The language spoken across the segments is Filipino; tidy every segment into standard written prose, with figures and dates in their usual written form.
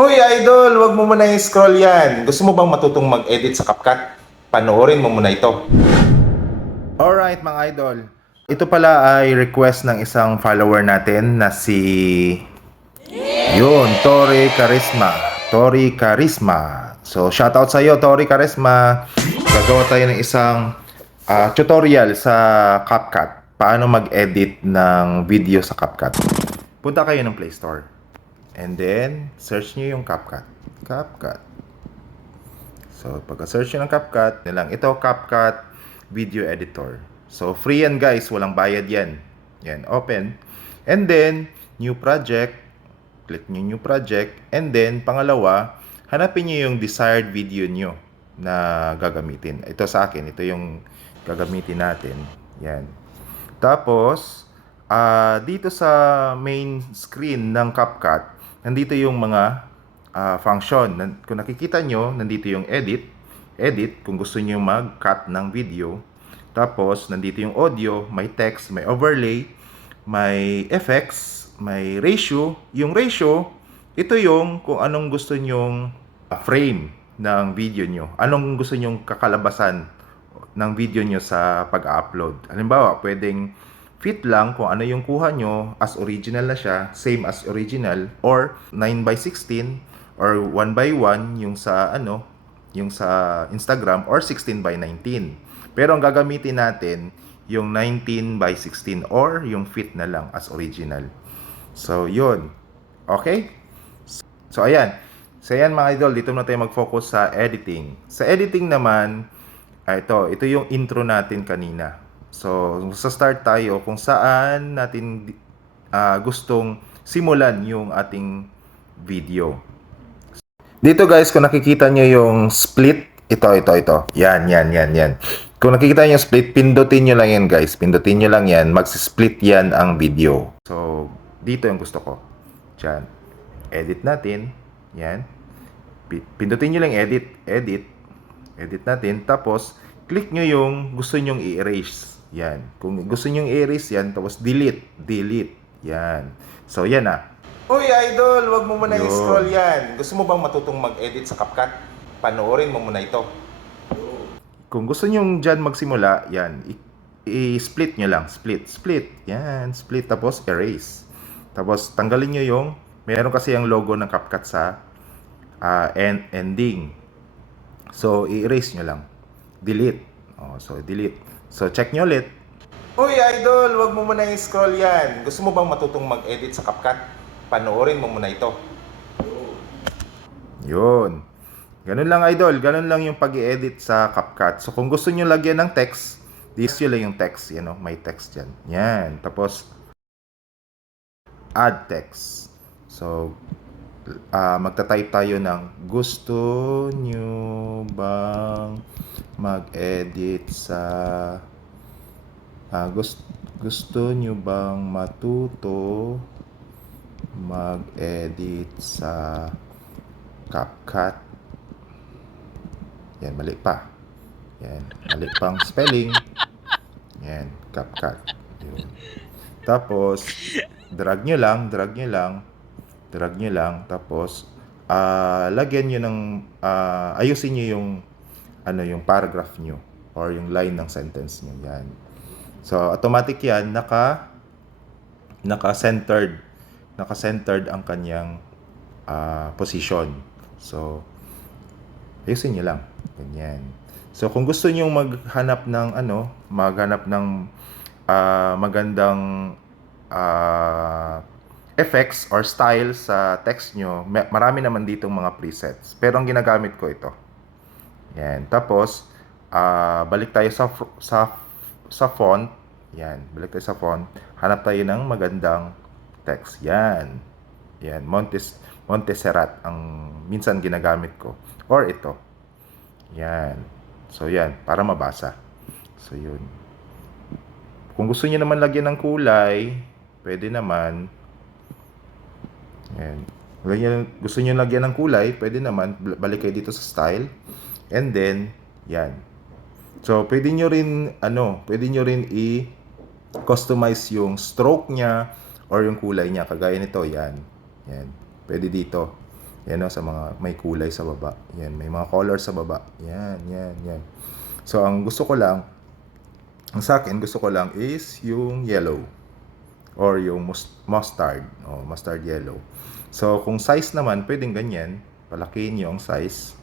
Uy, idol, wag mo muna i-scroll yan. Gusto mo bang matutong mag-edit sa CapCut? Panoorin mo muna ito. Alright, mga idol. Ito pala ay request ng isang follower natin na si... Yun, Tori Charisma. Tori Charisma. So, shoutout sa iyo, Tori Charisma. Gagawa tayo ng isang tutorial sa CapCut. Paano mag-edit ng video sa CapCut. Punta kayo ng Play Store. And then, search nyo yung CapCut. CapCut. So, pagka-search nyo ng CapCut, nilang ito, CapCut Video Editor. So, free yan guys. Walang bayad yan. Yan, open. And then, new project. Click nyo new project. And then, pangalawa, hanapin nyo yung desired video nyo na gagamitin. Ito sa akin. Ito yung gagamitin natin. Yan. Tapos, dito sa main screen ng CapCut, nandito yung mga function. Kung nakikita nyo, nandito yung edit. Edit, kung gusto nyo mag-cut ng video. Tapos, nandito yung audio, may text, may overlay, may effects, may ratio. Yung ratio, ito yung kung anong gusto nyong frame ng video nyo. Anong gusto nyong kakalabasan ng video nyo sa pag-upload. Halimbawa, pwedeng fit lang kung ano yung kuha nyo, as original na siya, same as original, or 9:16 or 1:1 yung sa yung sa Instagram, or 16:19. Pero ang gagamitin natin yung 19:16 or yung fit na lang as original. So, yun. Okay? So, ayan. So, ayan mga idol, dito na tayo mag-focus sa editing. Sa editing naman, ito yung intro natin kanina. So, sa start tayo kung saan natin gustong simulan yung ating video. Dito guys, kung nakikita nyo yung split, ito. Yan. Kung nakikita nyo yung split, pindutin nyo lang yan guys. Pindutin nyo lang yan. Mag-split yan ang video. So, dito yung gusto ko. Diyan. Edit natin. Yan. Pindutin nyo lang edit. Edit natin. Tapos, click nyo yung gusto nyong i-erase. Yan. Kung gusto nyong i-erase yan, tapos delete. Yan. So, yan na. Uy, idol, wag mo muna i-scroll yan. Gusto mo bang matutong mag-edit sa CapCut? Panoorin mo muna ito. Kung gusto nyong dyan magsimula, yan. I-split nyo lang. Split. Yan. Split. Tapos, erase. Tapos, tanggalin nyo yung, meron kasi yung logo ng CapCut sa ending. So, i-erase nyo lang. Delete. So, delete. So, check nyo ulit. Uy, idol, wag mo muna i-scroll yan. Gusto mo bang matutong mag-edit sa CapCut? Panoorin mo muna ito. Yun. Ganun lang, idol. Ganun lang yung pag-i-edit sa CapCut. So, kung gusto nyo lagyan ng text, this yun lang yung text. Yan, may text yan. Yan. Tapos, add text. So, magta-type tayo ng gusto nyo bang mag-edit sa gusto nyo bang matuto mag-edit sa CapCut? Yan, mali pa. Yan, mali pang spelling. Yan, CapCut. Yun. Tapos, drag nyo lang, tapos lagyan nyo ng ayusin nyo yung paragraph nyo or yung line ng sentence nyo. Yan. So, automatic yan, naka-centered ang kanyang position. So, ayusin nyo lang. Ganyan. So, kung gusto nyo maghanap ng magandang effects or style sa text nyo, marami naman ditong mga presets. Pero ang ginagamit ko ito. Yan. Tapos, balik tayo sa font. Yan. Balik tayo sa font. Hanap tayo ng magandang text. Yan. Montserrat ang minsan ginagamit ko. Or ito. Yan. So, yan. Para mabasa. So, yun. Kung gusto niyo naman lagyan ng kulay, pwede naman. Yan. Gusto niyo lagyan ng kulay, pwede naman. Balik kayo dito sa style. And then, yan. So, pwede nyo rin i-customize yung stroke niya or yung kulay niya. Kagaya nito, yan. Yan. Pwede dito. Yan o, sa mga may kulay sa baba. Yan, may mga color sa baba. Yan, yan, yan. So, ang sa akin, gusto ko lang is yung yellow. Or yung mustard. O, mustard yellow. So, kung size naman, pwedeng ganyan. Palakihin nyo ang size.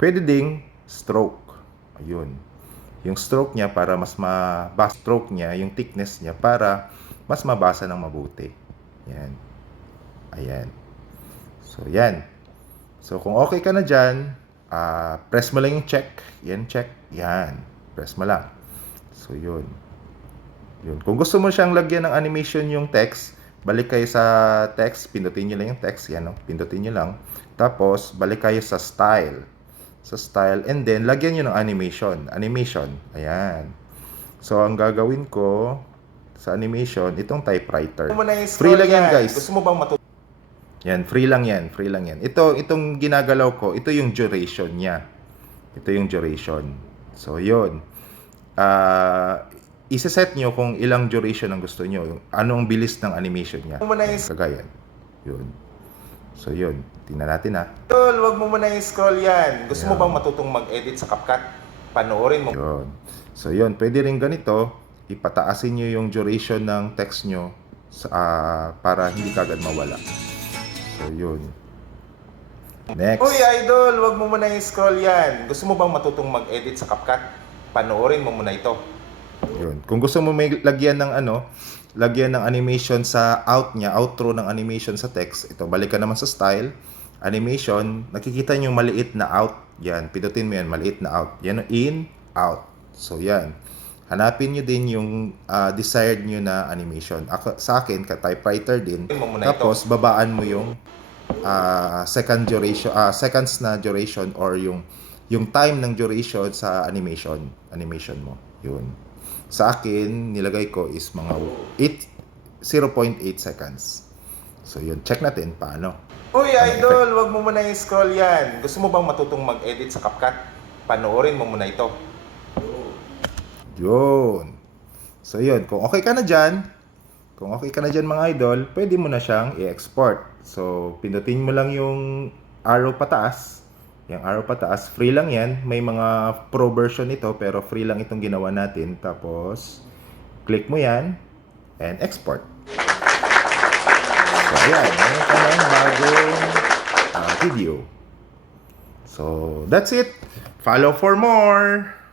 Pwede ding stroke. Ayun. Yung stroke niya para mas stroke niya, yung thickness niya para mas mabasa ng mabuti. Yan. Ayan. So, yan. So, kung okay ka na dyan, press mo lang yung check. Yan, check. Yan. Press mo lang. So, yun. Yun. Kung gusto mo siyang lagyan ng animation yung text, balik kayo sa text, pindutin nyo lang yung text. Yan, no? Pindutin nyo lang. Tapos, balik kayo sa style. Sa style. And then, lagyan nyo ng animation. Animation. Ayan. So, ang gagawin ko sa animation, itong typewriter. Free lang yan, guys. Gusto mo bang Yan, free lang yan, free lang yan. Itong ginagalaw ko, ito yung duration niya. Ito yung duration. So, yun. Isa-set nyo kung ilang duration ang gusto nyo. Anong bilis ng animation niya. Kagayan. Yun. So, yun. Tingnan natin ha. Tol, wag mo muna i-scroll yan. Gusto mo bang matutong mag-edit sa CapCut? Panoorin mo. Yun. So, yun. Pwede rin ganito. Ipataasin nyo yung duration ng text nyo para hindi kagad mawala. So, yun. Next. Uy, idol, wag mo muna i-scroll yan. Gusto mo bang matutong mag-edit sa CapCut? Panoorin mo muna ito. Yun. Kung gusto mo may lagyan ng lagyan ng animation sa outro ng animation sa text, ito, balik ka naman sa style, animation, nakikita nyo maliit na out. Yan, pindutin mo yan, maliit na out. Yan, in, out. So, yan. Hanapin nyo din yung desired nyo na animation. Sa akin, ka-typewriter din. Tapos, babaan mo yung seconds na duration or yung time ng duration sa animation mo. Yun. Sa akin, nilagay ko is mga 0.8 seconds. So, yun. Check natin paano. Uy, idol, wag mo muna i-scroll yan. Gusto mo bang matutong mag-edit sa CapCut? Panoorin mo muna ito. Yun. So, yun. Kung okay ka na dyan, mga idol, pwede mo na siyang i-export. So, pindutin mo lang yung arrow pataas. Yung arrow pataas, free lang yan. May mga pro version ito, pero free lang itong ginawa natin. Tapos, click mo yan, and export. So, ayan. Mayroon ka ng bagong video. So, that's it. Follow for more!